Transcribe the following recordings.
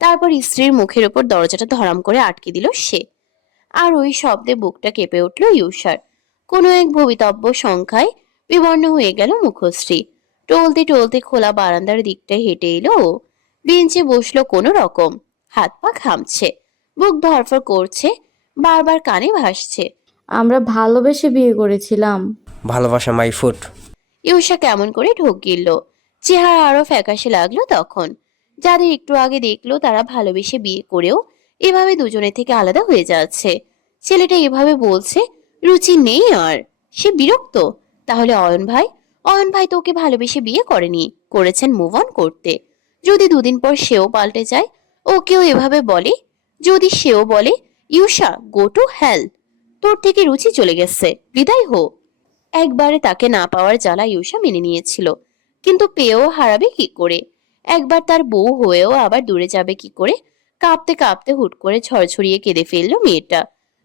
তারপর স্ত্রীর মুখের উপর দরজাটা ধরাম করে আটকে দিল সে। আর ওই শব্দে বুকটা কেঁপে উঠল ইউষার। কোনো এক ভবিতব্য সংখ্যায় বিবর্ণ হয়ে গেল মুখশ্রী। টলতে টলতে খোলা বারান্দার দিকটায় হেঁটে এলো ও। বেঞ্চে বসলো কোনো রকম। হাত পা ঘামছে, বুক ধরফর করছে, বারবার কানে ভাসছে। আমরা ভালোবেসে বিয়ে করেছিলাম। ভালোবাসা মাই ফুট। ইউষা কেমন করে ঢোক গিলল। চেহারা আরো ফ্যাকাশে লাগলো তখন। যাদের একটু আগে দেখলো তারা ভালোবেসে বিয়ে করেও এভাবে দুজনে থেকে আলাদা হয়ে যাচ্ছে। ছেলেটা এভাবে বলছে, রুচি নেই আর। সে বিরক্ত। তাহলে অয়ন ভাই তো ওকে ভালোবেসে বিয়ে করেনি, করেছেন মুভ অন করতে। যদি দুদিন পর সেও পাল্টে যায়, ওকেও এভাবে বলে, যদি সেও বলে ইউষা গো টু হেল, তোর থেকে রুচি চলে গেছে, বিদায় হো। একবারে তাকে না পাওয়ার জ্বালা ইউষা মেনে নিয়েছিল, কিন্তু পেয়েও হারাবে কি করে? একবার তার বউ হয়েও আবার দূরে যাবে কি করে? কাঁপতে কাঁপতে হুট করে ঝরঝরিয়ে কেঁদে ফেললো মেয়েটা।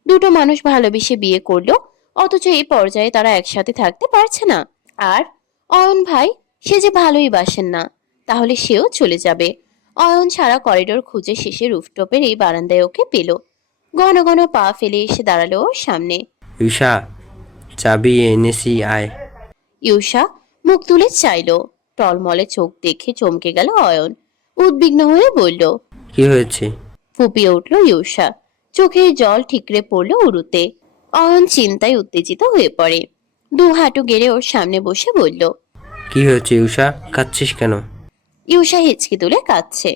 দুটো মানুষ ভালোবেসে বিয়ে করলো, অথচ এই পর্যায়ে তারা একসাথে থাকতে পারছে না। আর অয়ন ভাই, সে যে ভালোই বাসেন না, তাহলে সেও চলে যাবে। অয়ন ছাড়া করিডোর খুঁজে শেষে রুফটপের এই বারান্দায় ওকে পেল। ঘন ঘন পা ফেলে এসে দাঁড়ালো ওর সামনে। ঈশা, চাবি এনেছি, আয়। ইউষা মুখ তুলে চাইল। টলমলে চোখ দেখে চমকে গেল অয়ন। উদ্বিগ্ন হয়ে বলল, কি হয়েছে? ফুপিয়ে উঠল ইউষা। চোখের জল ঠিকরে পড়ল উরুতে। অয়ন চিন্তায় উত্তেজিত হয়ে পড়ে। দু হাঁটু গেড়ে ওর সামনে বসে বলল। কি হয়েছে ঈশা, কাঁদছিস কেন? ইউষা হেঁচকি তুলে কাঁদছে।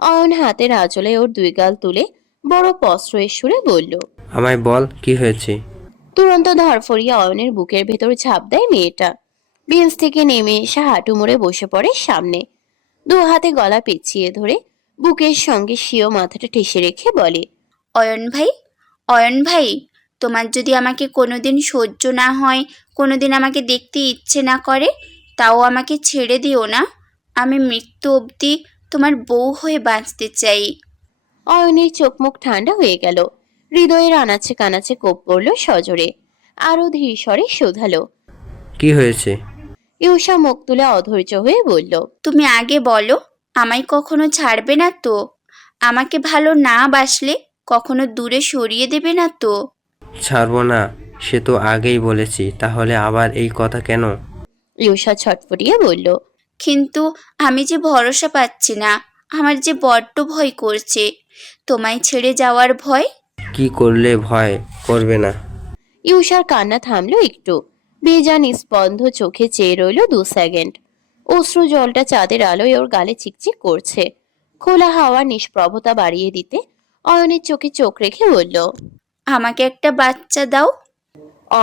অয়ন হাতের আঁচলে ওর দুই গাল তুলে বড় প্রশ্রয়ের সুরে বলল। আমায় বল, কি হয়েছে? তুরন্ত ধরফরিয়ে অয়নের বুকের ভেতর ঝাঁপ দেয় মেয়েটা। বেঞ্চ থেকে নেমে এসে হাঁটু মুড়ে বসে পড়ে সামনে। দু হাতে গলা পেঁচিয়ে ধরে বুকের সঙ্গে স্বীয় মাথাটা ঠেসে রেখে বলে, অয়ন ভাই, অয়ন ভাই, তোমার যদি আমাকে কোনোদিন সহ্য না হয়, কোনোদিন আমাকে দেখতে ইচ্ছে না করে, তাও আমাকে ছেড়ে দিও না। আমি মৃত্যু অবধি তোমার বউ হয়ে বাঁচতে চাই। অয়নের চোখ মুখ ঠান্ডা হয়ে গেল। হৃদয়ের আনাচে কানাচে কোপ পড়ল সজোরে। আরো ধীর স্বরে শোধালো। কি হয়েছে? ইউষা মুখ তুলে অধৈর্য হয়ে বলল, তুমি আগে বলো, আমায় কখনো ছাড়বে না তো? আমাকে ভালো না বাসলে কখনো দূরে সরিয়ে দেবে না তো? ছাড়বো না, সে তো আগেই বলেছি, তাহলে আবার এই কথা কেন? ইউষা ছটফটিয়ে বলল, কিন্তু আমি যে ভরসা পাচ্ছি না, আমার যে বড্ড ভয় করছে। তোমায় ছেড়ে যাওয়ার ভয়। কি করলে ভয় করবে না? ইউষার কান্না থামলো একটু। বেজান স্পন্ধ চোখে চেয়ে রইল 2 সেকেন্ড। অশ্রু জলটা চাঁদের আলোয় ওর গালে চিকচিক করছে। খোলা হাওয়ার নিষ্প্রভতা বাড়িয়ে দিতে অয়নের চোখে চোখ রেখে বলল। আমাকে একটা বাচ্চা দাও।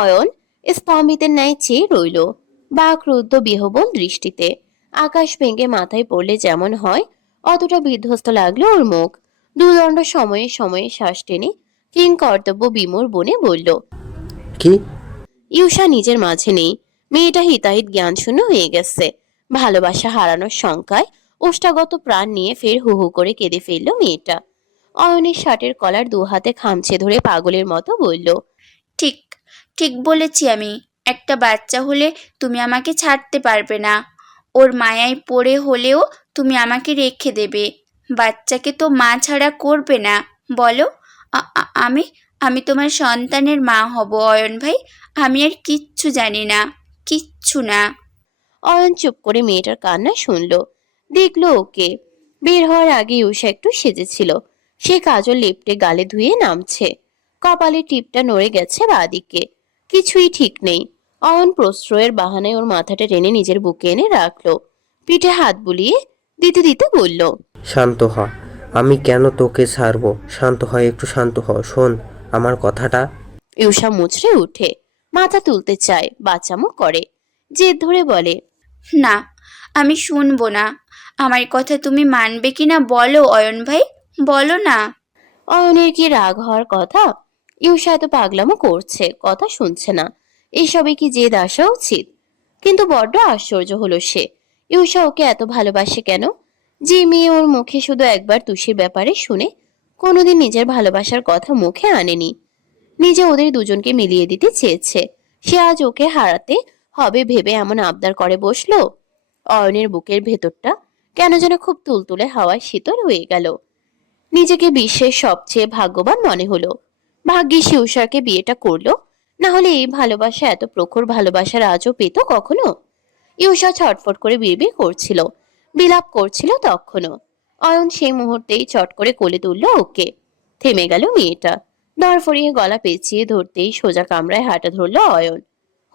অয়ন স্তম্ভিতের ন্যায় চেয়ে রইল, বাক্রুদ্ধ বিহবল দৃষ্টিতে। আকাশ ভেঙে মাথায় পড়লে যেমন হয়, অতটা বিধ্বস্ত লাগলো ওর মুখ। দুদণ্ড সময়ে সময়ে শ্বাস টেনে কিং কর্তব্য বিমূর বনে বলল। কি? ইউষা নিজের মাঝে নেই। মেয়েটা হিতাহিত জ্ঞান শূন্য হয়ে গেছে। ভালোবাসা হারানোর শঙ্কায় ওষ্ঠাগত প্রাণ নিয়ে ফের হু হু করে কেঁদে ফেলল মেয়েটা। অয়নের শার্টের কলার দু হাতে খামচে ধরে পাগলের মতো বলল, ঠিক, ঠিক বলেছি আমি। একটা বাচ্চা হলে তুমি আমাকে ছাড়তে পারবে না। ওর মায়ায় পড়ে হলেও তুমি আমাকে রেখে দেবে। বাচ্চাকে তো মা ছাড়া করবে না, বলো? আমি আমি তোমার সন্তানের মা হব অয়ন ভাই। আমি আর কিচ্ছু জানি না, কিচ্ছু না। অয়ন চুপ করে মেয়েটার কান্না শুনল। দেখলো ওকে। বের হওয়ার আগে উষা একটু সেজেছিল। সে কাজল লেপটে গালে ধুয়ে নামছে। কপালে টিপটা নড়ে গেছে বাঁদিকে। কিছুই ঠিক নেই। অয়ন প্রশ্রয়ের বাহানায় ওর মাথাটা টেনে নিজের বুকে এনে রাখলো। পিঠে হাত বুলিয়ে দিতে দিতে বলল, শান্ত হ। আমি কেন তোকে ছাড়বো? শান্ত হয়, একটু শান্ত হ, শোন আমার কথাটা। ইউষা মুচড়ে উঠে মাথা তুলতে চায়, বাঁচামো করে। জেদ ধরে বলে, না, আমি শুনবো না। আমার কথা তুমি মানবে কি না বলো অয়ন ভাই, বলো না। অয়নের কি রাগ হওয়ার কথা? ইউষা এত পাগলামো করছে, কথা শুনছে না। এসবে কি জেদ আসা উচিত? কিন্তু বড্ড আশ্চর্য হলো সে। ইউষা ওকে এত ভালোবাসে কেন? যে মেয়ে ওর মুখে শুধু একবার তুষির ব্যাপারে শুনে, কোনোদিন নিজের ভালোবাসার কথা মুখে আনেনি। নিজে ওদের দুজনকে মিলিয়ে দিতে চেয়েছে। সে আজ ওকে হারাতে হবে ভেবে এমন আবদার করে বসলো। অয়নের বুকের ভেতরটা কেন যেন খুব তুলতুলে হাওয়ায় শীতল হয়ে গেল। নিজেকে বিশ্বের সবচেয়ে ভাগ্যবান মনে হলো। ভাগ্যিস শিউষাকে বিয়েটা করলো, না হলে এই ভালোবাসা, এত প্রখর ভালোবাসার আজও পেত কখনো? ইউষা ছটফট করে বিড়বিড় করছিল, বিলাপ করছিল তখনও। অয়ন সেই মুহূর্তেই চট করে কোলে তুললো ওকে। থেমে গেল মেয়েটা। দরফরিয়ে গলা পেঁচিয়ে ধরতেই সোজা কামরায় হাঁটা ধরলো অয়ন।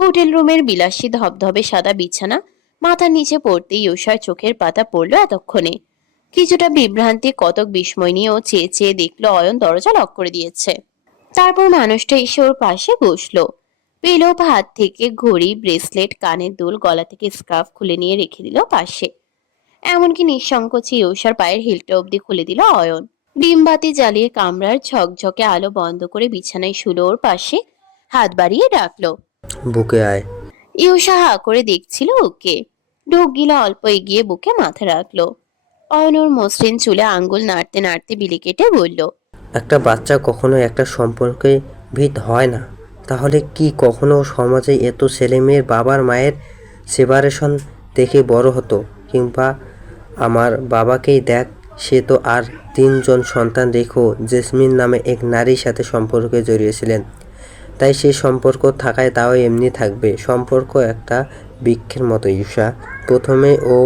হোটেল রুমের বিলাসী ধবধবে সাদা বিছানা মাথার নিচে পড়তেই ইউষার চোখের পাতা পড়লো এতক্ষণে। কিছুটা বিভ্রান্তি, কতক বিস্ময় নিয়েও চেয়ে চেয়ে দেখলো অয়ন দরজা লক করে দিয়েছে। তারপর মানুষটা এসে ওর পাশে বসলো। পেল হাত থেকে ঘড়ি, ব্রেসলেট, কানের দুল, গলা থেকে স্কার্ফ খুলে নিয়ে রেখে দিল পাশে। এমনকি নিঃসংকোচে ইউষার পায়ের হিলটা অব্দি খুলে দিল অয়ন। ডিমবাতি জ্বালিয়ে কামরার ঝকঝকে আলো বন্ধ করে বিছানায় শুলো ওর পাশে, হাত বাড়িয়ে ডাকলো। বুকে আয়। ইউষা হা করে দেখছিল ওকে। ঢোক গিলা অল্প এগিয়ে বুকে মাথা রাখলো। অয়ন ওর মসৃণ চুলে আঙ্গুল নাড়তে নাড়তে বিলি কেটে বলল, একটা বাচ্চা কখনো একটা সম্পর্কে ভিত হয় না, তাহলে কি কখনো সমাজে এত ছেলে মেয়ের বাবার মায়ের সেপারেশন দেখে বড় হতো? কিংবা আমার বাবাকেই দেখ, সে তো আর 3জন সন্তান রেখেও জেসমিন নামে এক নারীর সাথে সম্পর্কে জড়িয়েছিলেন। তাই সেই সম্পর্ক থাকায় তাও এমনি থাকবে। সম্পর্ক একটা বৃক্ষের মতো ঈর্ষা, প্রথমে ও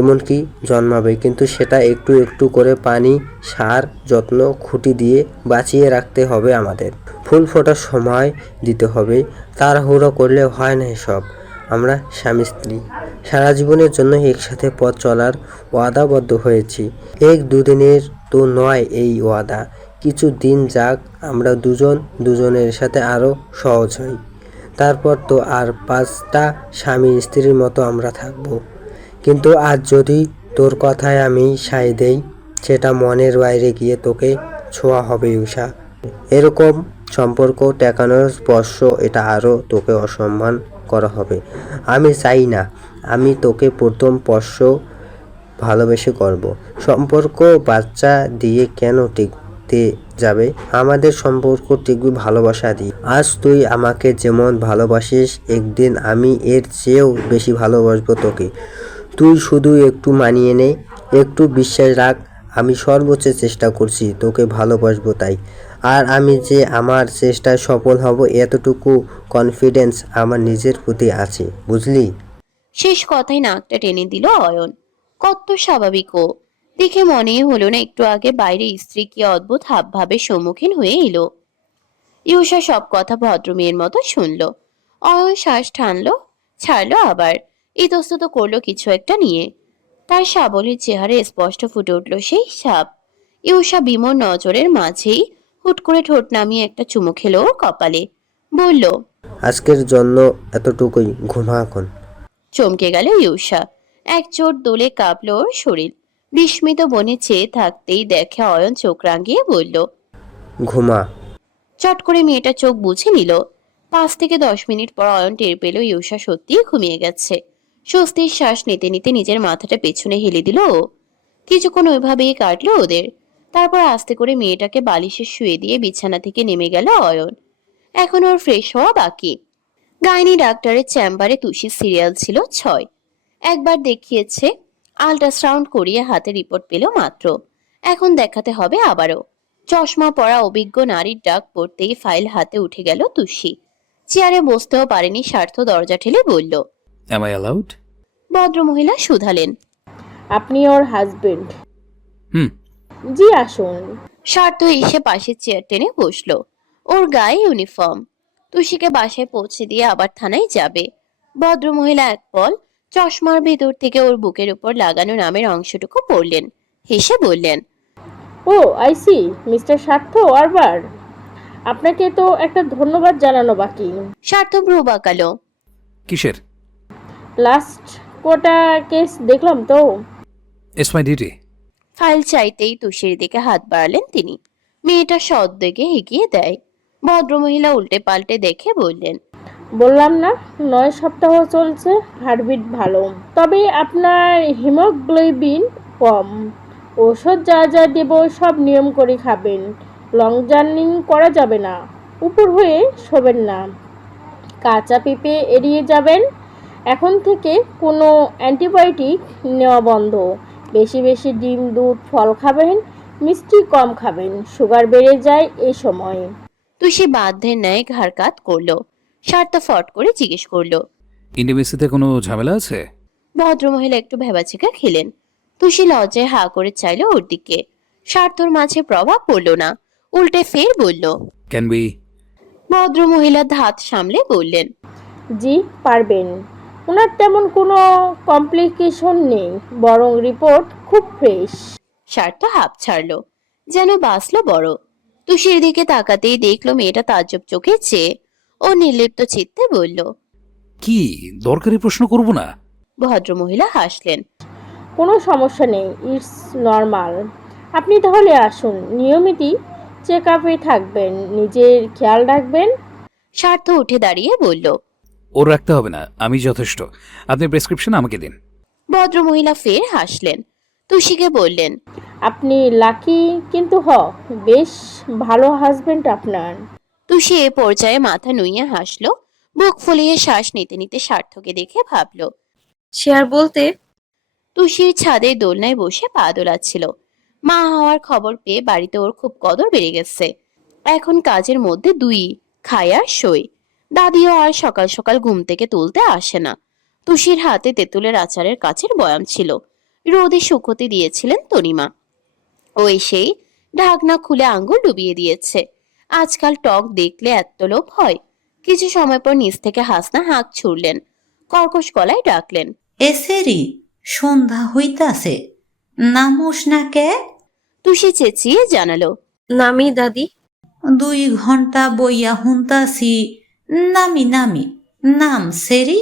এমনকি জন্মাবে, কিন্তু সেটা একটু একটু করে পানি, সার, যত্ন, খুঁটি দিয়ে বাঁচিয়ে রাখতে হবে আমাদের। ফুল ফোটার সময় দিতে হবে, তাড়াহুড়ো করলে হয় না এসব। আমরা স্বামী স্ত্রী, সারা জীবনের জন্য একসাথে পথ চলার ওয়াদাবদ্ধ হয়েছি। 1-2 দিনের তো নয় এই ওয়াদা। কিছু দিন যাক, আমরা দুজনের সাথে আরও সহজ হই। তারপর তো আর 5টা স্বামী স্ত্রীর মতো আমরা থাকবো। কিন্তু আজ যদি তোর কথায় আমি সায় দেই, সেটা মনের বাইরে গিয়ে তোকে ছোঁয়া হবে ঈশা। এরকম সম্পর্ক টেকানোর স্পর্শ, এটা আরও তোকে অসম্মান করা হবে। আমি চাই না আমি তোকে প্রথম স্পর্শ ভালোবেসে করব। সম্পর্ক বাচ্চা দিয়ে কেন টিকতে যাবে? আমাদের সম্পর্ক টিকবে ভালোবাসা দিয়ে। আজ তুই আমাকে যেমন ভালোবাসিস, একদিন আমি এর চেয়েও বেশি ভালোবাসবো তোকে। তুই শুধু একটু মানিয়ে নে, একটু বিশ্বাস রাখ। আমি সর্বোচ্চ চেষ্টা করছি তোকে ভালোবাসবো, তাই। আর আমি যে আমার চেষ্টায় সফল হব, এতটুকু কনফিডেন্স আমার নিজের প্রতি আছে, বুঝলি? শেষ কথায় নাকটা টেনে দিল অয়ন। কত স্বাভাবিক ও! দেখে মনেই হলো না একটু আগে বাইরে স্ত্রী কি অদ্ভুত হাবভাবের সম্মুখীন হয়ে এলো। ইউষা সব কথা ভদ্রমেয়ের মতো শুনলো। অয়ন শ্বাস টানলো, ছাড়লো, আবার ইতস্তত করলো কিছু একটা নিয়ে। তার সাবলীর চেহারায় স্পষ্ট ফুটে উঠল সেই ছাপ। ইউষা বিমর নজরের মাঝেই হুট করে ঠোঁট নামিয়ে একটা চুমু খেলো ওর কপালে। বলল, আজকের জন্য এতটুকুই, ঘুমা এখন। চমকে গেল ইউষা। এক চোট দোলে কাঁপলো ওর শরীর। বিস্মিত বনে চেয়ে থাকতেই দেখে অয়ন চোখ রাঙিয়ে বলল, ঘুমা। চট করে মেয়েটা চোখ বুঝে নিল। 5 থেকে 10 মিনিট পর অয়ন টের পেল ইউষা সত্যিই ঘুমিয়ে গেছে। স্বস্তির শ্বাস নিতে নিতে নিজের মাথাটা পেছনে হেলে দিল ও। কিছুক্ষণ ওইভাবেই কাটলো ওদের। তারপর আস্তে করে মেয়েটাকে বালিশে শুয়ে দিয়ে বিছানা থেকে নেমে গেল অয়ন। এখন ওর ফ্রেশ হওয়া বাকি। গাইনি ডাক্তারের চেম্বারে তুষির সিরিয়াল ছিল 6। একবার দেখিয়েছে, আল্ট্রাসাউন্ড করিয়ে হাতে রিপোর্ট পেল মাত্র। এখন দেখাতে হবে আবারও। চশমা পরা অভিজ্ঞ নারীর ডাক পড়তেই ফাইল হাতে উঠে গেল তুষি। চেয়ারে বসতেও পারেনি স্বার্থ, দরজা ঠেলে বলল, Am I allowed? ভদ্রমহিলা শুধালেন, আপনি ওর হাজবেন্ড? হুম। জি আসুন। স্বার্থ এসে পাশের চেয়ার টেনে বসলো। ওর গায়ে ইউনিফর্ম। তুষিকে বাসায় পৌঁছে দিয়ে আবার থানায় যাবে। ভদ্রমহিলা এক পল চশমার ভেতর থেকে ওর বুকের উপর লাগানো নামের অংশটুকু পড়লেন, হেসে বললেন, ও আইসি, মিস্টার স্বার্থ আরবার। আপনাকে তো একটা ধন্যবাদ জানানো বাকি। স্বার্থ ভ্রু বাঁকালো। কিসের? লাস্ট কোটা কেস দেখলাম তো। It's my duty. ফাইল চাইতেই তুষির দিকে হাত বাড়ালেন তিনি। মেয়েটা সদ্বেগে এগিয়ে দেয়। ভদ্রমহিলা উল্টে পাল্টে দেখে বললেন, বললাম না 9 সপ্তাহ চলছে, হার্টবিট ভালো, তবে আপনার হিমোগ্লোবিন কম। ওষুধ যা যা দেব সব নিয়ম করে খাবেন। লং জার্নি করা যাবে না, উপর হয়ে শোবেন না। কাঁচা পেঁপে এড়িয়ে যাবেন। এখন থেকে কোনো অ্যান্টিবায়োটিক নেওয়া বন্ধ। বেশি বেশি ডিম, দুধ, ফল খাবেন, মিষ্টি কম খাবেন, সুগার বেড়ে যায় এই সময়। তুষি বাধ্যের ন্যায় ঘাড় কাত করলো। সার্থ ফট করে জিজ্ঞেস করলো। ইন্টিমেসিতে কোনো ঝামেলা আছে? ভদ্রমহিলা একটু ভেবাচিকা খেলেন। তুষি লজ্জায় হা করে চাইলো ওর দিকে। স্বার্থর মাঝে প্রভাব পড়লো না, উল্টে ফের বলল। Can be? ভদ্রমহিলা ধাত সামলে বললেন। জি, পারবেন। ওনার তেমন কোনো কমপ্লিকেশন নেই, বরং রিপোর্ট খুব ফ্রেশ। স্বার্থ হাঁপ ছাড়লো, যেন বাঁচলো বড়। তুষির দিকে তাকাতেই দেখলো মেয়েটা তাজ্জব চোখে চেয়ে। ও নির্লিপ্ত চিত্তে বলল। কি দরকারি প্রশ্ন করব না? ভদ্রমহিলা হাসলেন। কোনো সমস্যা নেই, ইটস নর্মাল। আপনি তাহলে আসুন, নিয়মিত চেক আপে থাকবেন, নিজের খেয়াল রাখবেন। স্বার্থ উঠে দাঁড়িয়ে বলল। ওর রাখতে হবে না, আমি যথেষ্ট। আপনি প্রেসক্রিপশন আমাকে দিন। ভদ্রমহিলা ফের হাসলেন। তুষিকে বললেন। আপনি লাকি, কিন্তু বেশ ভালো হাজবেন্ড আপনার। তুষি এ পর্যায়ে মাথা নুইয়ে হাসলো। বুক ফুলিয়ে শ্বাস নিতে নিতে স্বার্থকে দেখে ভাবলো। সে আর বলতে। তুষির ছাদে দোলনায় বসে পা দোলাচ্ছিল। মা হওয়ার খবর পেয়ে বাড়িতে ওর খুব কদর বেড়ে গেছে। এখন কাজের মধ্যে দুই, খায় আর শোয়। দাদিও আর সকাল সকাল ঘুম থেকে তুলতে আসে না। তুষির হাতে তেঁতুলের আচারের কাছের বয়াম ছিল, রোদে শুকোতে দিয়েছিলেন তনিমা। ও এসেই ঢাকনা খুলে আঙ্গুল ডুবিয়ে দিয়েছে। আজকাল টক দেখলে এত লোভ হয়। কিছু সময় পর নিচ থেকে হাসনা হাঁক ছুড়লেন। কর্কশ গলায় ডাকলেন। এসেরি, সন্ধ্যা হইতাছে, নামোস না কে? তুষি চেঁচিয়ে জানালো। নামি দাদি। 2 ঘন্টা বইয়া হুনতাছি, নামি নামি, নাম সেরি,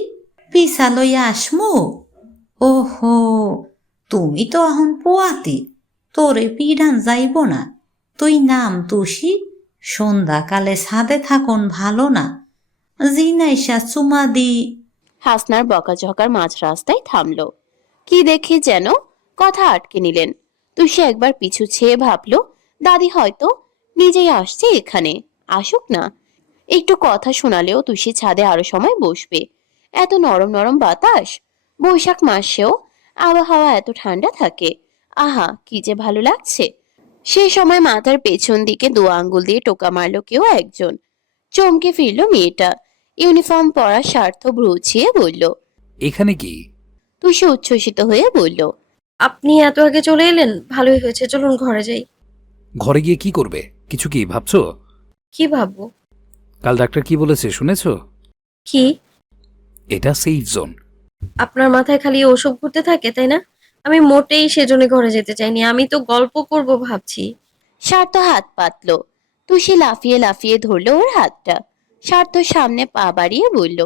পিসা লইয়া আসমু। ওহো, তুমি তো এখন পোয়াতি, তোরে পিডান যাইব না। তুই নাম তুষি, সন্ধ্যাকালে ছাদে থাকুন ভালো না। জিনাইসা চুমা দি। হাসনার বকাঝকার মাঝ রাস্তায় থামলো। কি দেখে যেন কথা আটকে নিলেন। তুষি একবার পিছু ছেয়ে ভাবলো, দাদি হয়তো নিজেই আসছে এখানে, আসুক না। একটু কথা শোনালেও তুষি ছাদে আরো সময় বসবে। এত নরম নরম বাতাস, বৈশাখ মাসেও আবহাওয়া এত ঠান্ডা থাকে। আহা, কি যে ভালো লাগছে। সেই সময় মাথার পেছন দিকে 2 আঙ্গুল দিয়ে টোকা মারলো কেউ একজন। চমকে ফিরল মেয়েটা। ইউনিফর্ম পরা স্বার্থ ভ্রুছিয়ে বলল। এখানে কি? তুষি উচ্ছ্বসিত হয়ে বলল। আপনি এত আগে চলে এলেন, ভালোই হয়েছে, চলুন ঘরে যাই। ঘরে গিয়ে কি করবে? কিছু কি ভাবছো? কি ভাববো? কাল ডাক্তার কি বলেছে শুনেছো? কি? এটা সেফ জোন। আপনার মাথায় খালি ওসব ঘুরতে থাকে, তাই না? আমি মোটেই সেজন্য ঘরে যেতে চাইনি, আমি তো গল্প করব ভাবছি। স্বার্থ হাত পাতলো। তুষি লাফিয়ে লাফিয়ে ধরলো ওর হাতটা। স্বার্থ সামনে পা বাড়িয়ে বলল।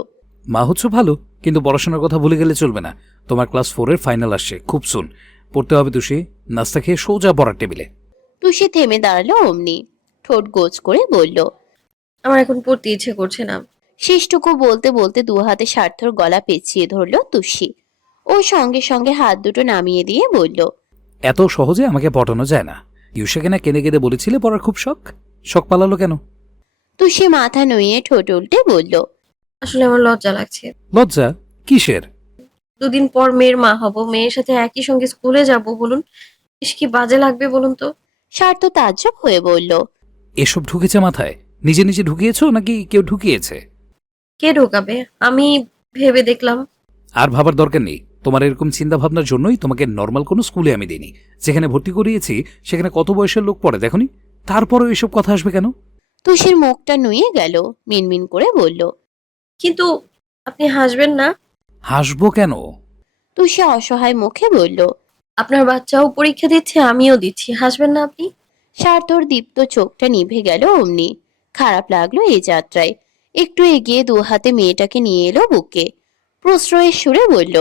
মা হচ্ছে ভালো, কিন্তু পড়াশোনার কথা ভুলে গেলে চলবে না। তোমার ক্লাস 4-এর ফাইনাল আসছে, খুব সুন। পড়তে হবে তুষি, নাস্তা খেয়ে সোজা পড়ার টেবিলে। তুষি থেমে দাঁড়ালো অমনি। ঠোঁট গোছ করে বলল। আমার এখন পড়তে ইচ্ছে করছে না। শেষটুকু বলতে বলতে 2 হাতে স্বার্থর গলা পেঁচিয়ে ধরলো তুষি। ও সঙ্গে সঙ্গে হাত দুটো নামিয়ে দিয়ে বলল। এত সহজে আমাকে পটানো যায় না। ইউসাকে না কেঁদে কেঁদে বলেছিলে পড়ার খুব শখ, শখ পালালো কেন? তুষি মাথা নুইয়ে ঠোঁট উল্টে বলল। আসলে আমার লজ্জা লাগছে। লজ্জা কিসের? 2 দিন পর মেয়ের মা হব, মেয়ের সাথে একই সঙ্গে স্কুলে যাব, বলুন ইস কি বাজে লাগবে বলুন তো। স্বার্থ তাজ্জব হয়ে বলল। এসব ঢুকেছে মাথায়? নিজে নিজে ঢুকিয়েছো নাকি কেউ ঢুকিয়েছে? কে ঢোকাবে? আমি ভেবে দেখলাম। আর ভাবার দরকার নেই। তোমার এরকম চিন্তা ভাবনার জন্যই তোমাকে নর্মাল কোনো স্কুলে আমি দিইনি। যেখানে ভর্তি করিয়েছি সেখানে কত বয়সের লোক পড়ে দেখনি? তারপরেও এসব কথা আসবে কেন? তুষির মুখটা নুয়ে গেল, মিনমিন করে বলল। কিন্তু আপনি হাসবেন না? হাসবো কেন? তুষি অসহায় মুখে বলল। আপনার বাচ্চাও পরীক্ষা দিচ্ছে, আমিও দিচ্ছি, হাসবেন না আপনি? স্বার্থর দীপ্ত চোখটা নিভে গেল অমনি। খারাপ লাগলো এই যাত্রায়। একটু এগিয়ে 2 হাতে মেয়েটাকে নিয়ে এলো বুকে। প্রশ্রয়ের সুরে বলল।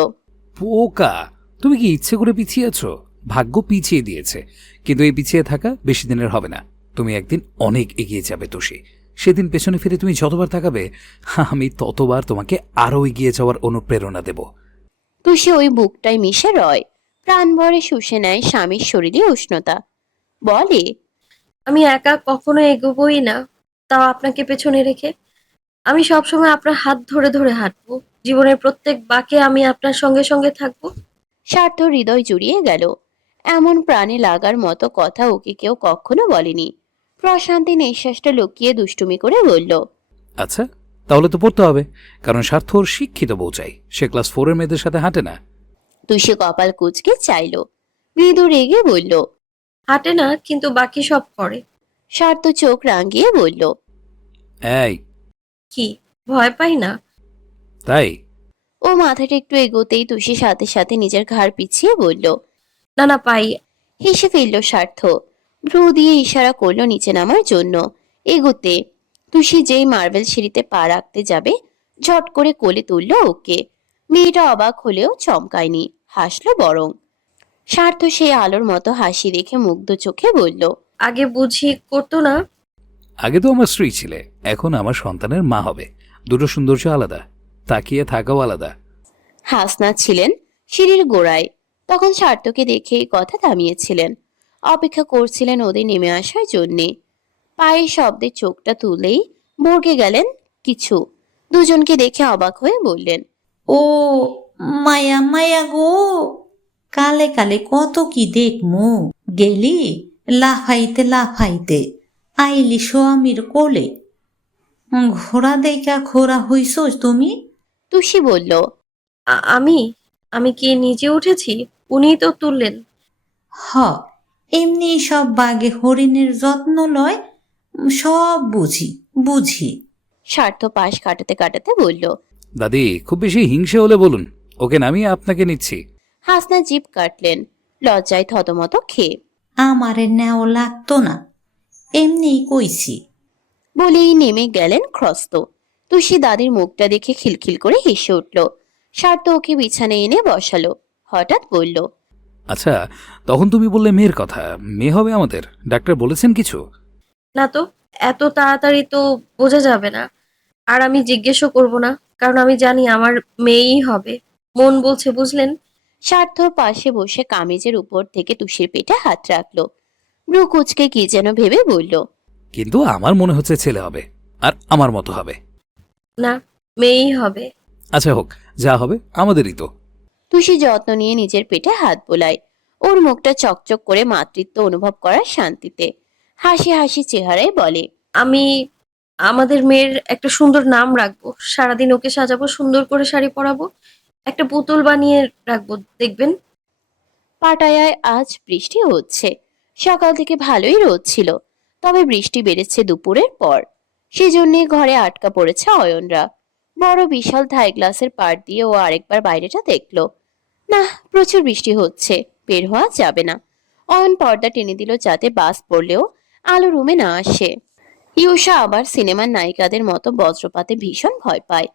পোকা, তুমি কি ইচ্ছে করে পিছিয়েছো? ভাগ্য পিছিয়ে দিয়েছে, কিন্তু এই পিছিয়ে থাকা বেশি দিনের হবে না। তুমি একদিন অনেক এগিয়ে যাবে তুষি। সেদিন পেছনে ফিরে তুমি যতবার তাকাবে, আমি ততবার তোমাকে আরো এগিয়ে যাওয়ার অনুপ্রেরণা দেব। তুষি ওই বুকটাই মিশে রয়। প্রাণ ভরে শুষে নেয় স্বামীর শরীরে উষ্ণতা। বলে। আমি একা কখনো এগোবই না, তাও আপনাকে পেছনে রেখে। আমি সবসময় আপনার হাত ধরে ধরে হাঁটবো। জীবনের প্রত্যেক বাঁকে আমি আপনার সঙ্গে সঙ্গে থাকবো। স্বার্থ হৃদয় জুড়িয়ে গেল। এমন প্রাণে লাগার মতো কথা ওকে কেউ কখনো বলেনি। প্রশান্তি নিঃশ্বাসটা লুকিয়ে দুষ্টুমি করে বলল, আচ্ছা, তাহলে তো পড়তে হবে, কারণ স্বার্থ ওর শিক্ষিত বউ চাই, সে ক্লাস 4-এর মেয়েদের সাথে হাঁটে না। তুষি কপাল কুঁচকে চাইল। মৃদু রেগে বলল। হাঁটে না, কিন্তু বাকি সব করে। স্বার্থ চোখ রাঙিয়ে বলল, এই, কি, ভয় পাই না? তাই? ও মাথাটা একটু এগোতেই তুষি সাথে সাথে নিজের ঘাড় পিছিয়ে বলল। না না, পাই। হেসে ফেলল স্বার্থ। ভ্রু দিয়ে ইশারা করলো নিচে নামার জন্য। এগোতে তুষি যেই মার্বেল সিঁড়িতে পা রাখতে যাবে, ঝট করে কোলে তুলল ওকে। মেয়েটা অবাক হলেও চমকায়নি, হাসলো বরং। স্বার্থ সেই আলোর মতো হাসি দেখে মুগ্ধ চোখে বলল, আগে বুঝি করতো না? আগে তো আমার স্ত্রী ছিলে, এখন আমার সন্তানের মা হবে। দুটো সৌন্দর্য আলাদা, তাকিয়ে থাকাও আলাদা। হাসনাত ছিলেন সিঁড়ির গোড়ায়। তখন স্বার্থকে দেখে এই কথা থামিয়েছিলেন। অপেক্ষা করছিলেন ওদের নেমে আসার জন্যে। পায়ের শব্দে চোখটা তুলেই ভরকে গেলেন কিছু। দুজনকে দেখে অবাক হয়ে বললেন, ও মায়া মায়া গো, কালে কালে কত কি দেখমু, গেলি লাফাইতে লাফাইতে আইলি স্বামীর কোলে। ঘোড়া দেখা খোরা হইছস তুমি? তুষি বলল, আমি আমি কি নিজে উঠেছি? উনিই তো তুললেন। হ, এমনি সব বাগে হরিণের যত্ন লয়, সব বুঝি বুঝি। স্বার্থ পাশ কাটাতে কাটাতে বলল। দাদি, খুব বেশি হিংসে হলে বলুন, ওকে নামিয়ে আপনাকে নিচ্ছি। হাসনা জিভ কাটলেন লজ্জায় থতমত খেয়ে। আমারে নেও লাগতো না, এমনিই কইছি। বলেই নেমে গেলেন খ্রস্ত। তুষি দাদির মুখটা দেখে খিলখিল করে হেসে উঠল। স্বার্থ ওকে বিছানায় এনে বসালো। হঠাৎ বলল, আচ্ছা, তখন তুমি বললে মেয়ের কথা, মেয়ে হবে আমাদের, ডাক্তার বলেছেন কিছু? না তো, এত তাড়াতাড়ি তো বোঝা যাবে না। আর আমি জিজ্ঞেসও করব না, কারণ আমি জানি আমার মেয়েই হবে। মন বলছে, বুঝলেন? স্বার্থ পাশে বসে কামিজের উপর থেকে তুষির পেটে হাত রাখলো। ব্রু কুচকে কি যেন ভেবে বলল, কিন্তু আমার মনে হচ্ছে ছেলে হবে, আর আমার মতো হবে। না, মেয়েই হবে। আচ্ছা হোক, যা হবে আমাদেরই তো। তুষি যত্ন নিয়ে নিজের পেটে হাত বোলায়। ওর মুখটা চকচক করে মাতৃত্ব অনুভব করার শান্তিতে। হাসি হাসি চেহারায় বলে, আমি আমাদের মেয়ের একটা সুন্দর নাম রাখবো। সারাদিন ওকে সাজাবো, সুন্দর করে শাড়ি পরাবো, একটা পুতুল বানিয়ে রাখবো, দেখবেন। পাটায়ায় আজ বৃষ্টি হচ্ছে। সকাল থেকে ভালোই রোদ ছিল, তবে বৃষ্টি বেড়েছে দুপুরের পর। সেজন্য ঘরে আটকা পড়েছে অয়নরা। বড় বিশাল থাই গ্লাসের পাড় দিয়ে ও আরেকবার বাইরেটা দেখলো। না, প্রচুর বৃষ্টি হচ্ছে, বের হওয়া যাবে না। অয়ন পর্দা টেনে দিল যাতে বাস পড়লেও আলো রুমে না আসে। ইউষা আবার সিনেমার নায়িকাদের মতো বজ্রপাতে ভীষণ ভয় পায়।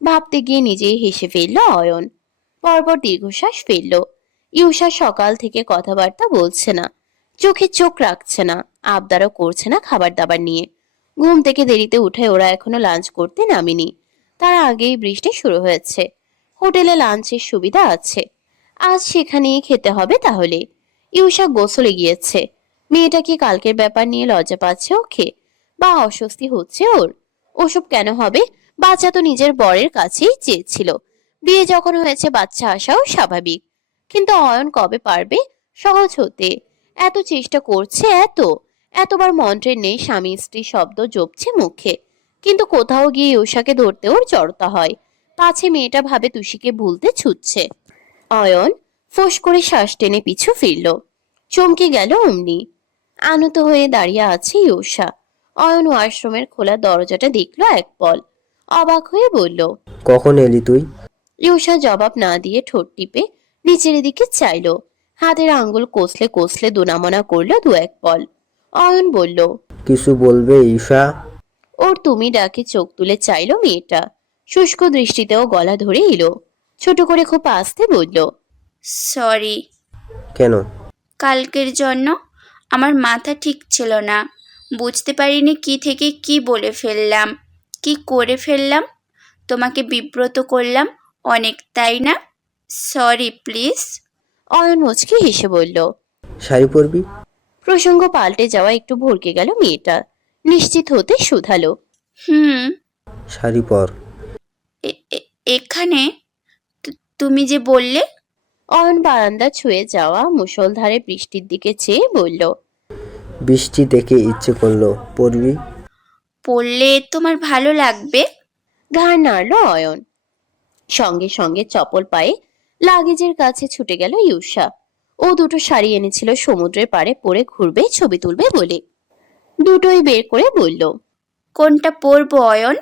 ভাবতে গিয়ে নিজেই হেসে ফেলল অয়ন। পরপর দীর্ঘশ্বাস ফেলল। ইউষা সকাল থেকে কথাবার্তা বলছে না, চোখে চোখ রাখছে না, আবদারও করছে না খাবার দাবার নিয়ে। ঘুম থেকে দেরিতে উঠে ওরা এখনো লাঞ্চ করতে নামেনি। তার আগেই বৃষ্টি শুরু হয়েছে। হোটেলে লাঞ্চের সুবিধা আছে, আজ সেখানেই খেতে হবে তাহলে। ইউষা গোসলে গিয়েছে। মেয়েটা কি কালকের ব্যাপার নিয়ে লজ্জা পাচ্ছে ওকে, বা অস্বস্তি হচ্ছে ওর? ওসব কেন হবে? বাচ্চা তো নিজের বরের কাছেই চেয়েছিল। বিয়ে যখন হয়েছে বাচ্চা আসাও স্বাভাবিক। কিন্তু অয়ন কবে পারবে সহজ হতে? এত চেষ্টা করছে, এতবার মন্ত্রের নেই স্বামী স্ত্রী শব্দ জপছে মুখে, কিন্তু কোথাও গিয়ে উষাকে ধরতে ওর জড়তা হয়। পাছে মেয়েটা ভাবে তুষিকে ভুলতে ছুটছে। অয়ন ফোঁস করে শ্বাস টেনে পিছু ফিরল। চমকে গেল অমনি। আনত হয়ে দাঁড়িয়ে আছে ইউষা। অয়ন ওয়াশরুমের খোলা দরজাটা দেখলো এক পল। অবাক হয়ে বলল, কখন এলি তুই? ইউষা জবাব না দিয়ে ঠোঁট টিপে নিচের দিকে চাইলো। হাতের আঙ্গুল কষলে কষলে দোনামনা করলো দু এক পল। অয়ন বলল, কিছু বলবে ঈশা? ওর তুমি ডাকে চোখ তুলে চাইলো মেয়েটা। শুষ্ক দৃষ্টিতেও গলা ধরে এলো। ছোট করে খুব আস্তে বলল, সরি। কেন? কালকের জন্য আমার মাথা ঠিক ছিল না, বুঝতে পারিনি কি থেকে কি বলে ফেললাম, কি করে ফেললাম। তোমাকে বিব্রত করলাম অনেক, তাই না? Sorry please. অয়ন মুচকি হেসে বলল। শাড়ি পরবি? প্রসঙ্গ পাল্টে যাওয়া একটু ভরকে গেল মেয়েটা। নিশ্চিত হতে শুধালো, হুম। শাড়ি পর। এখানে তুমি যে বললে। অয়ন বারান্দা ছুঁয়ে যাওয়া মুষলধারে বৃষ্টির দিকে চেয়ে বলল, বৃষ্টি দেখে ইচ্ছে করলো, পরবি? পড়লে তোমার ভালো লাগবে। ঘাড় নাড়ল অয়ন। সঙ্গে সঙ্গে চপল পায়ে লাগেজের কাছে ছুটে গেল ইউষা। ও দুটো শাড়ি এনেছিল সমুদ্রের পাড়ে পরে ঘুরবে, ছবি তুলবে বলে। দুটোই বের করে বলল। কোনটা পরবো অয়ন?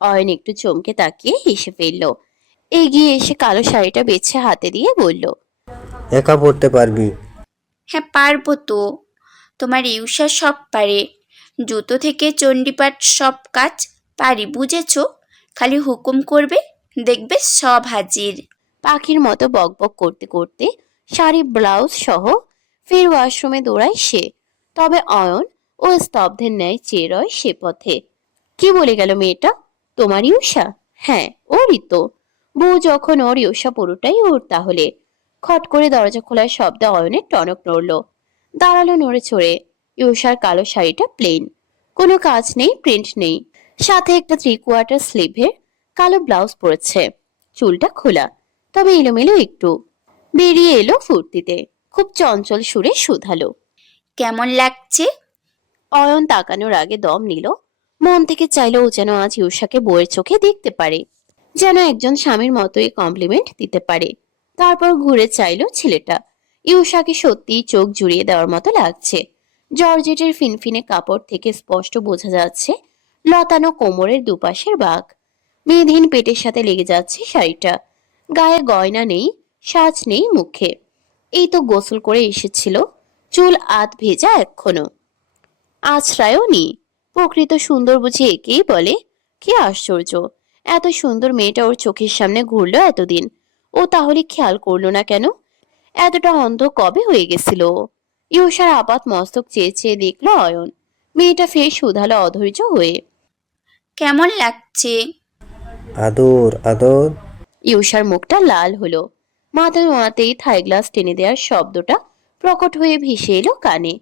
অয়ন একটু চমকে তাকিয়ে হেসে ফেলল। এগিয়ে এসে কালো শাড়িটা বেছে হাতে দিয়ে বলল, একা পরতে পারবি? হ্যাঁ পারবো তো। তোমার ইউষা সব পারে, জুতো থেকে চণ্ডীপাঠ সব কাজ পারি, বুঝেছো? খালি হুকুম করবে, দেখবে সব হাজির। পাখির মতো বকবক করতে করতে শাড়ি ব্লাউজ সহ ফের ওয়াশরুমে দৌড়ায় সে। তবে অয়ন ও স্তব্ধের ন্যায় চেয়ে রয় সে পথে। কি বলে গেল মেয়েটা? তোমার ইউষা? হ্যাঁ ওরই তো। বউ যখন ওর, ইউষা পুরোটাই ওর তাহলে। খট করে দরজা খোলার শব্দে অয়নের টনক নড়ল। দাঁড়ালো নড়ে চড়ে। ইউষার কালো শাড়িটা প্লেন, কোনো কাজ নেই, প্রিন্ট নেই। সাথে একটা 3/4 স্লিভের কালো ব্লাউজ পরেছে। চুলটা খোলা, তবে এলোমেলো একটু। বেরিয়ে এলো ফুর্তিতে, খুব চঞ্চল সুরে শুধালো, কেমন লাগছে? অয়ন তাকানোর আগে দম নিল। মন থেকে চাইলো ও যেন আজ ইউষাকে বউয়ের চোখে দেখতে পারে, যেন একজন স্বামীর মতোই কমপ্লিমেন্ট দিতে পারে। তারপর ঘুরে চাইলো ছেলেটা। ইউষাকে সত্যিই চোখ জুড়িয়ে দেওয়ার মতো লাগছে। জর্জেটের ফিনফিনে কাপড় থেকে স্পষ্ট বোঝা যাচ্ছে লতানো কোমরের দুপাশের বাঁক। মেয়েধীন পেটের সাথে লেগে যাচ্ছে শাড়িটা। গায়ে গয়না নেই, সাজ নেই মুখে। এই তো গোসল করে এসেছিল, চুল আধ ভেজা এখনো। আশ্রয়ও নেই। প্রকৃত সুন্দর বুঝি একেই বলে? কি আশ্চর্য, এত সুন্দর মেয়েটা ওর চোখের সামনে ঘুরলো এতদিন, ও তাহলে খেয়াল করলো না কেন? এতটা অন্ধ কবে হয়ে গেছিল ও? ইউষার আপাত মস্তক চেয়ে চেয়ে দেখলো অয়ন। মেয়েটা ফের শুধালো অধৈর্য হয়ে, কেমন লাগছে? আদর আদর। ইউষার মুখটা লাল হলো। মাথা নোয়াতেই থাই গ্লাস টেনে দেওয়ার শব্দটা প্রকট হয়ে ভেসে এলো কানে।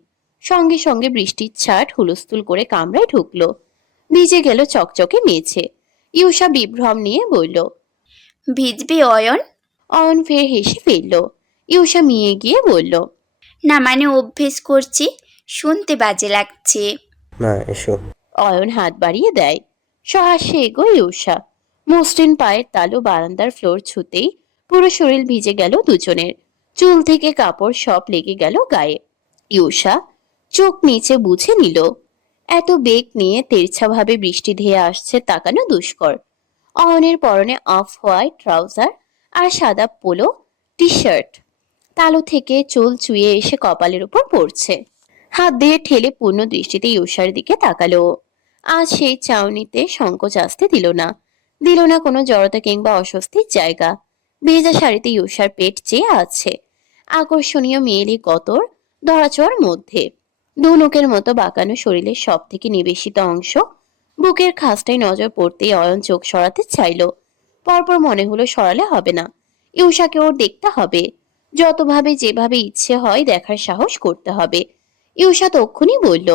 সঙ্গে সঙ্গে বৃষ্টির ছাট হুলস্থুল করে কামরায় ঢুকলো। ভিজে গেল চকচকে মেঝে। ইউষা বিভ্রম নিয়ে বলল, ভিজবে অয়ন? অয়ন ফের হেসে ফেলল। ইউষা মিয়ে গিয়ে বলল, না মানে অভ্যেস করছি, শুনতে বাজে লাগছে। না, এসো। অয়ন হাত বাড়িয়ে দেয়। সহাস্যে এগোয় ইউষা। মসৃণ পায়ের তালু বারান্দার ফ্লোর ছুতেই পুরো শরীর ভিজে গেল দুজনের। চুল থেকে কাপড় সব লেগে গেল গায়ে। ইউষা চোখ নিচে বুঝে নিল। এত বেগ নিয়ে তেরছাভাবে বৃষ্টি ধেয়ে আসছে তাকানো দুষ্কর। অয়নের পরনে অফ হোয়াইট ট্রাউজার আর সাদা পোলো টি শার্ট। তালু থেকে চুল চুইয়ে এসে কপালের উপর পড়ছে। হাত দিয়ে ঠেলে পূর্ণ দৃষ্টিতে ইউষার দিকে তাকালো ও। আজ সেই চাউনিতে সংকোচ আসতে দিল না। দিল না কোনো জড়তা কিংবা অস্বস্তির জায়গা। ভেজা শাড়িতে ইউষার পেট চেয়ে আছে। আকর্ষণীয় মেয়েলি গতর ধরাছোঁয়ার মধ্যে। ধনুকের মতো বাঁকানো শরীরের সব থেকে নিবেশিত অংশ বুকের খাসটায় নজর পড়তেই অয়ন চোখ সরাতে চাইল। পরপর মনে হলো সরালে হবে না, ইউষাকে ওর দেখতে হবে। যতভাবে যেভাবে ইচ্ছে হয় দেখার সাহস করতে হবে। ইউষা তক্ষুনি বলল,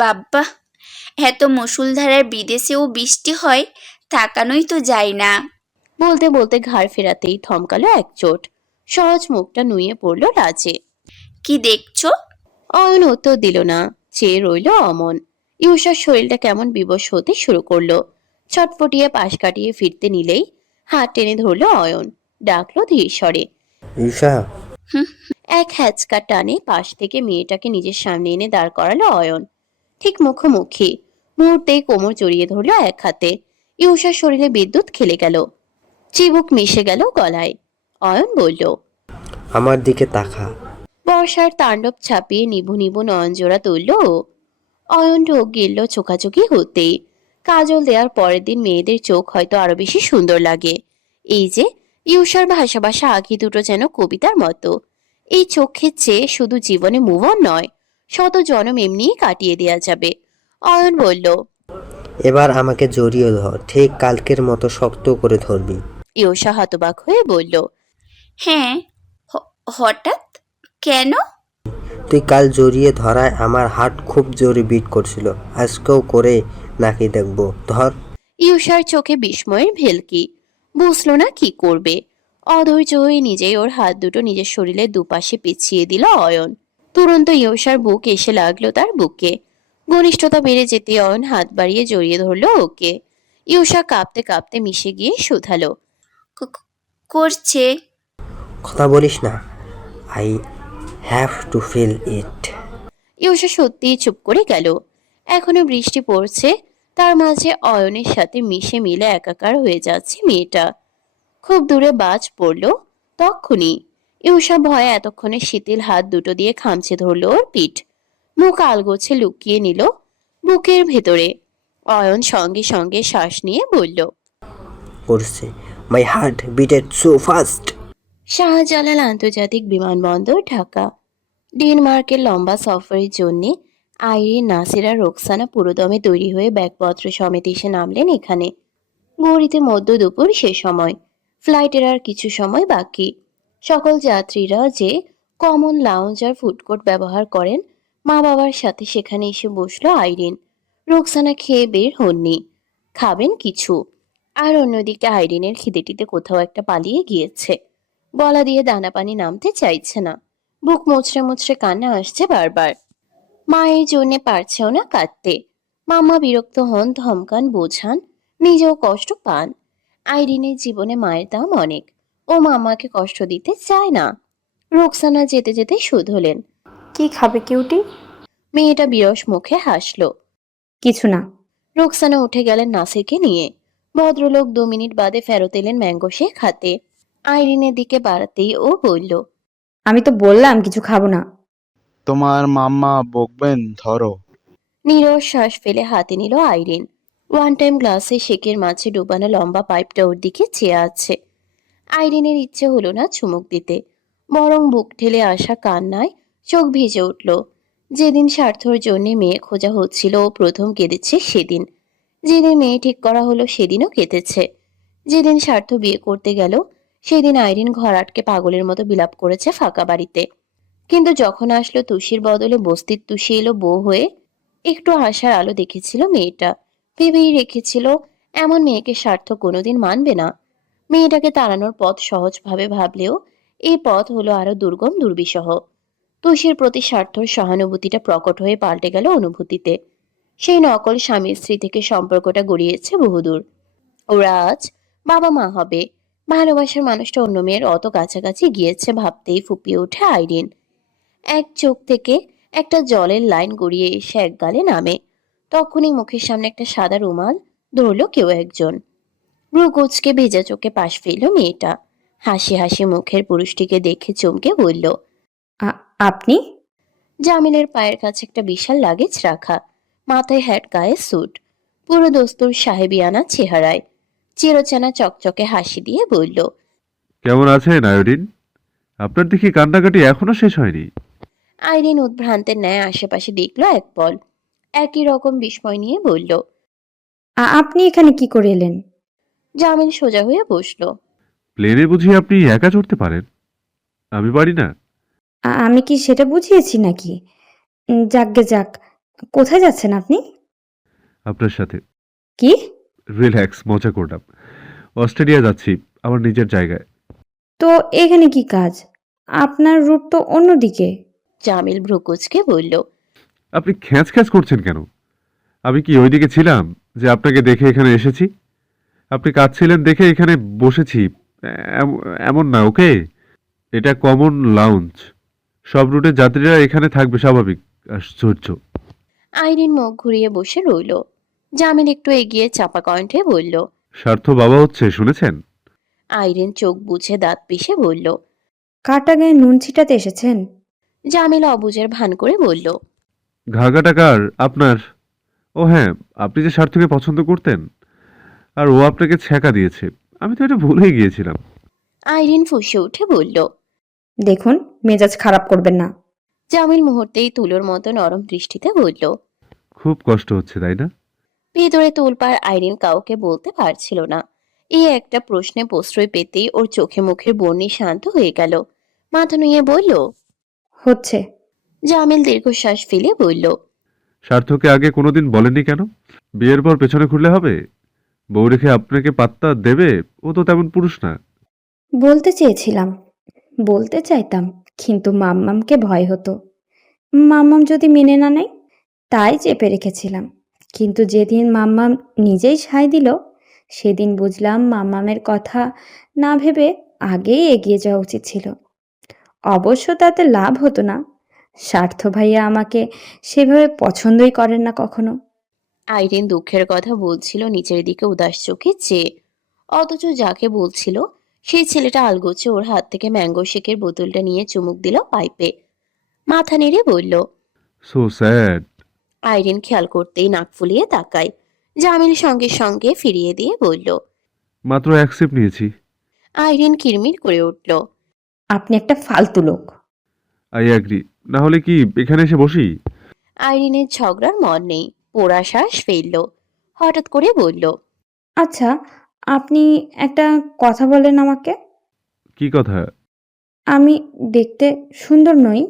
বাব্বা, এত মুষলধারার বিদেশেও বৃষ্টি হয়, তাকানোই তো যায় না। বলতে বলতে ঘাড় ফেরাতেই থমকালো এক চোট। সহজ মুখটা নুয়ে পড়ল লাজে। কি দেখছো? অয়ন উত্তর দিল না, চেয়ে রইল অমন। ইউষার শরীরটা কেমন বিবশ হতে শুরু করলো। ছটফটিয়ে পাশ কাটিয়ে ফিরতে নিলেই হাত টেনে ধরলো অয়ন। ডাকলো ধীর স্বরে। ঈশা। এক হ্যাচকা টানে পাশ থেকে মেয়েটাকে নিজের সামনে এনে দাঁড় করালো অয়ন। ঠিক মুখোমুখি। মুহূর্তেই কোমর জড়িয়ে ধরলো এক হাতে। ইউষার শরীরে বিদ্যুৎ খেলে গেল, চিবুক মিশে গেল গলায়। অয়ন বলল, আমার দিকে তাকা। বর্ষার তাণ্ডব ছাপিয়ে নিভু নিভু নয়নজোড়া তুলল ও। অয়ন ঢোক গিলল চোখাচোখি হতেই। কাজল দেওয়ার পরের দিন মেয়েদের চোখ হয়তো আরো বেশি সুন্দর লাগে। এই যে ইউষার ভাষা ভাষা আঁকি দুটো যেন কবিতার মতো। এই চোখের চেয়ে শুধু জীবনে মুভ অন নয়, শত জনম এমনিই কাটিয়ে দেয়া যাবে। অয়ন বলল, এবার আমাকে জড়িয়ে ধর, ঠিক কালকের মতো শক্ত করে ধরবি। ইউষা হতবাক হয়ে বলল, হ্যাঁ, হঠাৎ কেন? তুই কাল জড়িয়ে ধরায় আমার হার্ট খুব জোরে বিট করছিল, আজকেও করে নাকি দেখবো, ধর। ইউষার চোখে বিস্ময়ের ভেলকি। বুঝলো না কি করবে। অধৈর্য হয়ে নিজেই ওর হাত দুটো নিজের শরীরের দুপাশে পিছিয়ে দিল অয়ন। তুরন্ত ইউষার বুক এসে লাগলো তার বুকে। ঘনিষ্ঠতা বেড়ে যেতে অয়ন হাত বাড়িয়ে জড়িয়ে ধরলো ওকে। ইউষা কাঁপতে কাঁপতে মিশে গিয়ে শুধালো। ক- ক- করছে। কথা বলিস না, I have to feel it. ইউষা সত্যিই চুপ করে গেল। এখনো বৃষ্টি পড়ছে, তার মাঝে অয়নের সাথে মিশে মিলে একাকার হয়ে যাচ্ছে মেয়েটা। খুব দূরে বাজ পড়ল তক্ষুনি। ইউষা ভয়ে এতক্ষণে শিথিল হাত দুটো দিয়ে খামচে ধরল ওর পিঠ। মুখ আলগোছে লুকিয়ে নিল বুকের ভেতরে। অয়ন সঙ্গে সঙ্গে শ্বাস নিয়ে বলল। করছে, my heart beated so fast. Shahjalal আন্তর্জাতিক বিমানবন্দর, ঢাকা। ডেনমার্কের লম্বা সফরের জন্যে আইরিন, নাসিরা, রোকসানা পুরোদমে তৈরি হয়ে ব্যাগপত্র সমেত এসে নামলেন এখানে। ঘড়িতে মধ্য দুপুর সে সময়। ফ্লাইটের আর কিছু সময় বাকি। সকল যাত্রীরা যে কমন লাউঞ্জ আর ফুডকোর্ট ব্যবহার করেন, মা বাবার সাথে সেখানে এসে বসলো আইরিন। রোকসানা খেয়ে বের হননি, খাবেন কিছু। আর অন্যদিকে আইরিনের খিদেটিতে কোথাও একটা পালিয়ে গিয়েছে। গলা দিয়ে দানা পানি নামতে চাইছে না। বুক মুচড়ে মুচড়ে কান্না আসছে বারবার। মায়ের জন্যে পারছেও না কাঁদতে। মাম্মা বিরক্ত হন, ধমকান, বোঝান, নিজেও কষ্ট পান। আইরিনের জীবনে মায়ের দাম অনেক। ও মাম্মাকে কষ্ট দিতে চায় না। রোকসানা যেতে যেতে শুধলেন। কি খাবে কিউটি? মেয়েটা বিরস মুখে হাসলো। কিছু না। রোকসানা উঠে গেলেন নাসিরকে নিয়ে। ভদ্রলোক 2 মিনিট বাদে ফেরত এলেন ম্যাঙ্গো শেক হাতে। আইরিনের দিকে বাড়াতেই ও বলল। আমি তো বললাম কিছু খাবো না। তোমার মাম্মা বকবেন, ধরো। নীরস শ্বাস ফেলে হাতে নিল আইরিন। ওয়ান টাইম গ্লাসে শেকের মাঝে ডুবানো লম্বা পাইপটা ওর দিকে চেয়ে আছে। আইরিনের ইচ্ছে হলো না চুমুক দিতে, বরং বুক ঠেলে আসা কান্নায় চোখ ভিজে উঠল। যেদিন স্বার্থর জন্য মেয়ে খোঁজা হচ্ছিল ও প্রথম কেঁদেছে সেদিন। যেদিন মেয়ে ঠিক করা হলো সেদিনও কেঁদেছে। যেদিন স্বার্থ বিয়ে করতে গেল সেদিন আইরিন ঘর আটকে পাগলের মতো বিলাপ করেছে ফাঁকা বাড়িতে। কিন্তু যখন আসলো তুষির বদলে বস্তির তুষি এলো বউ হয়ে, একটু আশার আলো দেখেছিল মেয়েটা। ভেবেই রেখেছিল এমন মেয়েকে স্বার্থ কোনোদিন মানবে না। মেয়েটাকে তাড়ানোর পথ সহজভাবে ভাবলেও এই পথ হলো আরো দুর্গম দুর্বিষহ। তুষির প্রতি স্বার্থর সহানুভূতিটা প্রকট হয়ে পাল্টে গেল অনুভূতিতে। সেই নকল স্বামী স্ত্রী থেকে সম্পর্কটা গড়িয়েছে বহুদূর। ওরা আজ বাবা মা হবে। ভালোবাসার মানুষটা অন্য মেয়ের অত কাছাকাছি গিয়েছে ভাবতেই ফুপিয়ে ওঠে আইরিন। এক চোখ থেকে একটা জলের লাইন গড়িয়ে এসে এক গালে নামে। তখনই মুখের সামনে একটা সাদা রুমাল ধরলো কেউ একজন। ভ্রু কুঁচকে ভেজা চোখে পাশ ফেলল মেয়েটা। হাসি হাসি মুখের পুরুষটিকে দেখে চমকে বলল। আপনি? জামিলের পায়ের কাছে একটা বিশাল লাগেজ রাখা, মাথায় হ্যাট, গায়ে স্যুট, পুরো দস্তুর সাহেবিয়ানা চেহারায়। চিরচেনা চকচকে হাসি দিয়ে বলল। কেমন আছেন আয়োডিন? আপনার দেখি কান্নাকাটি এখনো শেষ হয়নি। আইরিন উদ্ভ্রান্তের ন্যায় আশেপাশে দেখলো এক পল। একই রকম বিস্ময় নিয়ে বলল। আপনি এখানে কি করে এলেন? জামিল সোজা হয়ে বসলো। প্লেনে বুঝি আপনি একা চড়তে পারেন? আমি পারি না। আমি কি সেটা বুঝিয়েছি নাকি? যাকগে যাক। কোথায় যাচ্ছেন আপনি? আপনার সাথে। কি? রিল্যাক্স, মজা করলাম। অস্ট্রেলিয়া যাচ্ছি, আমার নিজের জায়গায়। তো এখানে কি কাজ? আপনার রুট তো অন্যদিকে। জামিল ভ্রুকুচকে বলল। আপনি খ্যাঁচ খ্যাঁচ করছেন কেন? আমি কি ওইদিকে ছিলাম যে আপনাকে দেখে এখানে এসেছি? আপনি কাঁদছিলেন দেখে এখানে বসেছি এমন না, ওকে? এটা কমন লাউঞ্জ। সব রুটের যাত্রীরা এখানে থাকবে, স্বাভাবিক। আশ্চর্য। আইরিন মুখ ঘুরিয়ে বসে রইল। জামিল একটু এগিয়ে চাপা কণ্ঠে বলল। স্বার্থ বাবা হচ্ছে, শুনেছেন? আইরিন চোখ বুঝে দাঁত পিষে বলল। কাটা গায়ে নুন ছিটাতে এসেছেন? জামিল অবুঝের ভান করে বলল। ঘাঘা টাকার আপনার। ও হ্যাঁ, আপনি যে স্বার্থকে পছন্দ করতেন আর ও আপনাকে ছ্যাঁকা দিয়েছে, আমি তো এটা ভুলেই গিয়েছিলাম। আইরিন ফুঁসে উঠে বলল। দেখুন, মেজাজ খারাপ করবেন না। জামিল মুহূর্তেই তুলোর মতো নরম দৃষ্টিতে বলল। খুব কষ্ট হচ্ছে, তাই না? ভেতরে তোলপাড় আইরিন কাউকে বলতে পারছিল না। এই একটা প্রশ্নে প্রশ্রয় পেতেই ওর চোখে মুখের বন্যি শান্ত হয়ে গেল। মাথা নুয়ে বলল। হচ্ছে। জামিল দীর্ঘশ্বাস ফেলে বলল। স্বার্থকে আগে কোনোদিন বলেননি কেন? বিয়ের পর পেছনে ঘুরলে হবে? বউ রেখে আপনাকে পাত্তা দেবে? ও তো তেমন পুরুষ না। বলতে চেয়েছিলাম, বলতে চাইতাম, কিন্তু মাম্মামকে ভয় হতো। মাম্মাম যদি মেনে না নেয়, তাই চেপে রেখেছিলাম। কিন্তু যেদিন মাম্মাম নিজেই সায় দিল, সেদিন বুঝলাম মাম্মামের কথা না ভেবে আগেই এগিয়ে যাওয়া উচিত ছিল। অবশ্য তাতে লাভ হতো না। স্বার্থ ভাইয়া আমাকে সেভাবে পছন্দই করেন না কখনো। আইরিন দুঃখের কথা বলছিল নিচের দিকে উদাস চোখে চেয়ে, অথচ যাকে বলছিল সেই ছেলেটা আলগোছে ওর হাত থেকে ম্যাঙ্গো শেকের বোতলটা নিয়ে চুমুক দিল পাইপে। মাথা নেড়ে বলল। So sad. আইরিন খেয়াল করতেই নাক ফুলিয়ে তাকায়। জামিল সঙ্গে সঙ্গে ফিরিয়ে দিয়ে বলল। মাত্র 1 সিপ নিয়েছি। আইরিন কিরমির করে উঠল। আপনি একটা ফালতু লোক। I agree. না হলে কি এখানে এসে বসি? আইরিনের ঝগড়ার মন নেই, পোড়া শ্বাস ফেলল। হঠাৎ করে বলল। আচ্ছা, আপনি একটা কথা বলেন আমাকে। কি কথা? আমি দেখতে সুন্দর নই?